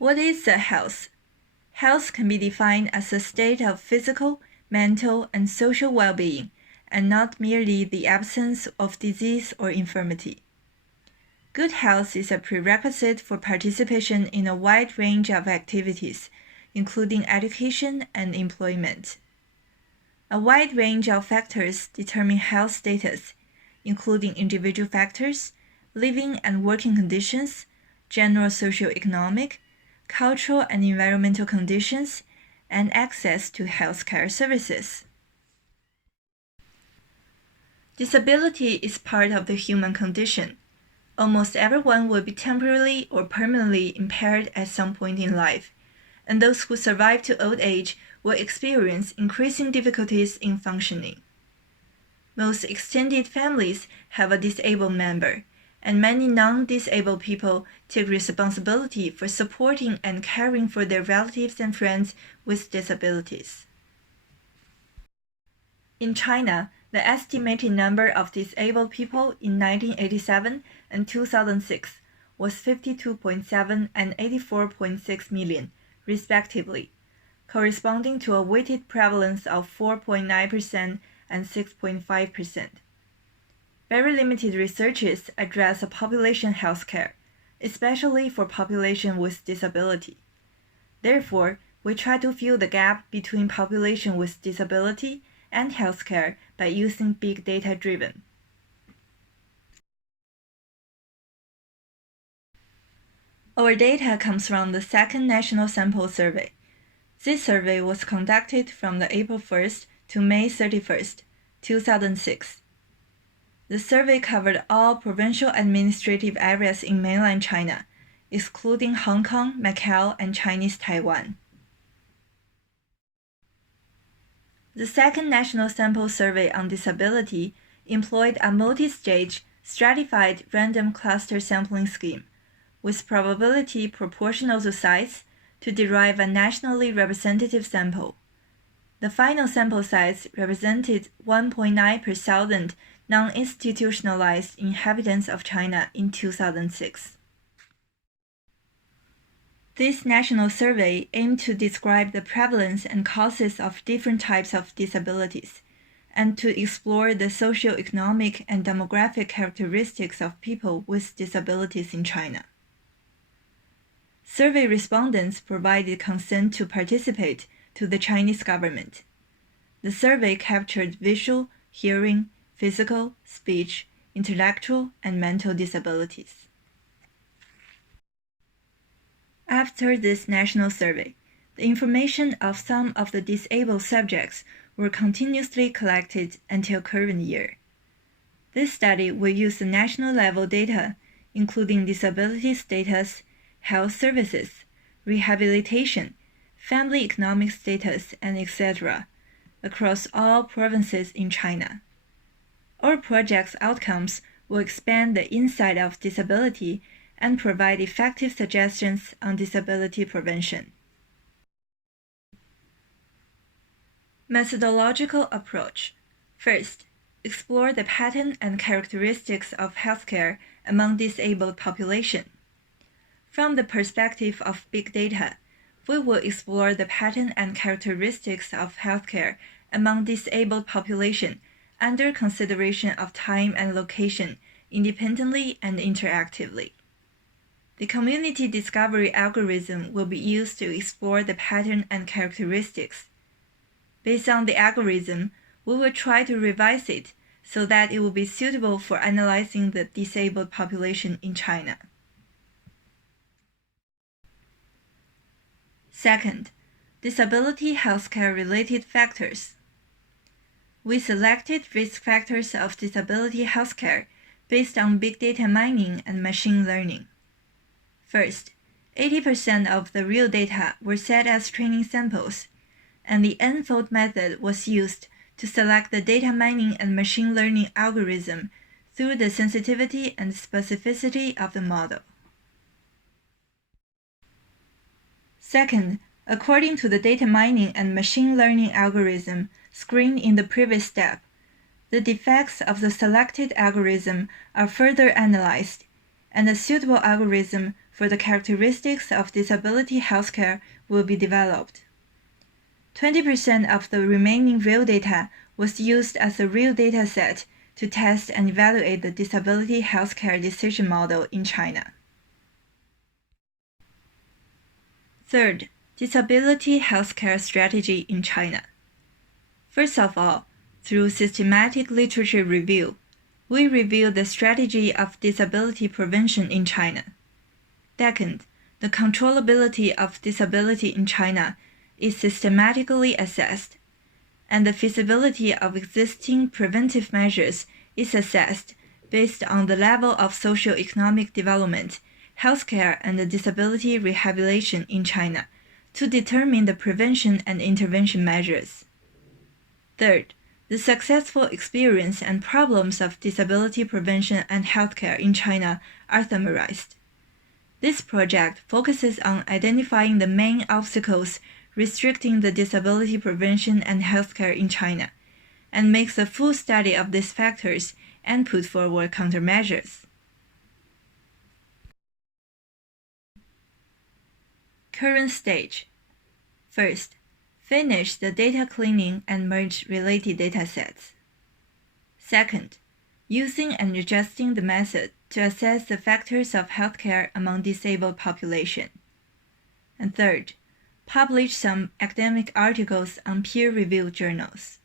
What is a health? Health can be defined as a state of physical, mental, and social well-being, and not merely the absence of disease or infirmity. Good health is a prerequisite for participation in a wide range of activities, including education and employment. A wide range of factors determine health status, including individual factors, living and working conditions, general socioeconomic, cultural and environmental conditions, and access to healthcare services. Disability is part of the human condition. Almost everyone will be temporarily or permanently impaired at some point in life, and those who survive to old age will experience increasing difficulties in functioning. Most extended families have a disabled member, and many non-disabled people take responsibility for supporting and caring for their relatives and friends with disabilities. In China, the estimated number of disabled people in 1987 and 2006 was 52.7 and 84.6 million, respectively, corresponding to a weighted prevalence of 4.9% and 6.5%. Very limited researches address population health care, especially for population with disability. Therefore, we try to fill the gap between population with disability and healthcare by using big data driven. Our data comes from the second National Sample Survey. This survey was conducted from the April 1st to May 31st, 2006. The survey covered all provincial administrative areas in mainland China, excluding Hong Kong, Macau, and Chinese Taiwan. The second National Sample Survey on Disability employed a multi-stage, stratified random cluster sampling scheme, with probability proportional to size, to derive a nationally representative sample. The final sample size represented 1.9 per thousand non-institutionalized inhabitants of China in 2006. This national survey aimed to describe the prevalence and causes of different types of disabilities, and to explore the socioeconomic and demographic characteristics of people with disabilities in China. Survey respondents provided consent to participate to the Chinese government. The survey captured visual, hearing, physical, speech, intellectual, and mental disabilities. After this national survey, the information of some of the disabled subjects were continuously collected until current year. This study will use the national level data, including disability status, health services, rehabilitation, family economic status, and etc., across all provinces in China. Our project's outcomes will expand the insight of disability and provide effective suggestions on disability prevention. Methodological approach. First, explore the pattern and characteristics of healthcare among disabled population. From the perspective of big data, we will explore the pattern and characteristics of healthcare among disabled population under consideration of time and location, independently and interactively. The community discovery algorithm will be used to explore the pattern and characteristics. Based on the algorithm, we will try to revise it so that it will be suitable for analyzing the disabled population in China. Second, disability healthcare-related factors. We selected risk factors of disability healthcare based on big data mining and machine learning. First, 80% of the real data were set as training samples, and the n-fold method was used to select the data mining and machine learning algorithm through the sensitivity and specificity of the model. Second, according to the data mining and machine learning algorithm screened in the previous step, the defects of the selected algorithm are further analyzed, and a suitable algorithm for the characteristics of disability healthcare will be developed. 20% of the remaining real data was used as a real data set to test and evaluate the disability healthcare decision model in China. Third, disability healthcare strategy in China. First of all, through systematic literature review, we review the strategy of disability prevention in China. Second, the controllability of disability in China is systematically assessed, and the feasibility of existing preventive measures is assessed based on the level of socio-economic development, healthcare, and disability rehabilitation in China to determine the prevention and intervention measures. Third, the successful experience and problems of disability prevention and healthcare in China are summarized. This project focuses on identifying the main obstacles restricting the disability prevention and healthcare in China, and makes a full study of these factors and put forward countermeasures. Current stage. First, finish the data cleaning and merge related datasets. Second, using and adjusting the method to assess the factors of healthcare among disabled population. And third, publish some academic articles on peer-reviewed journals.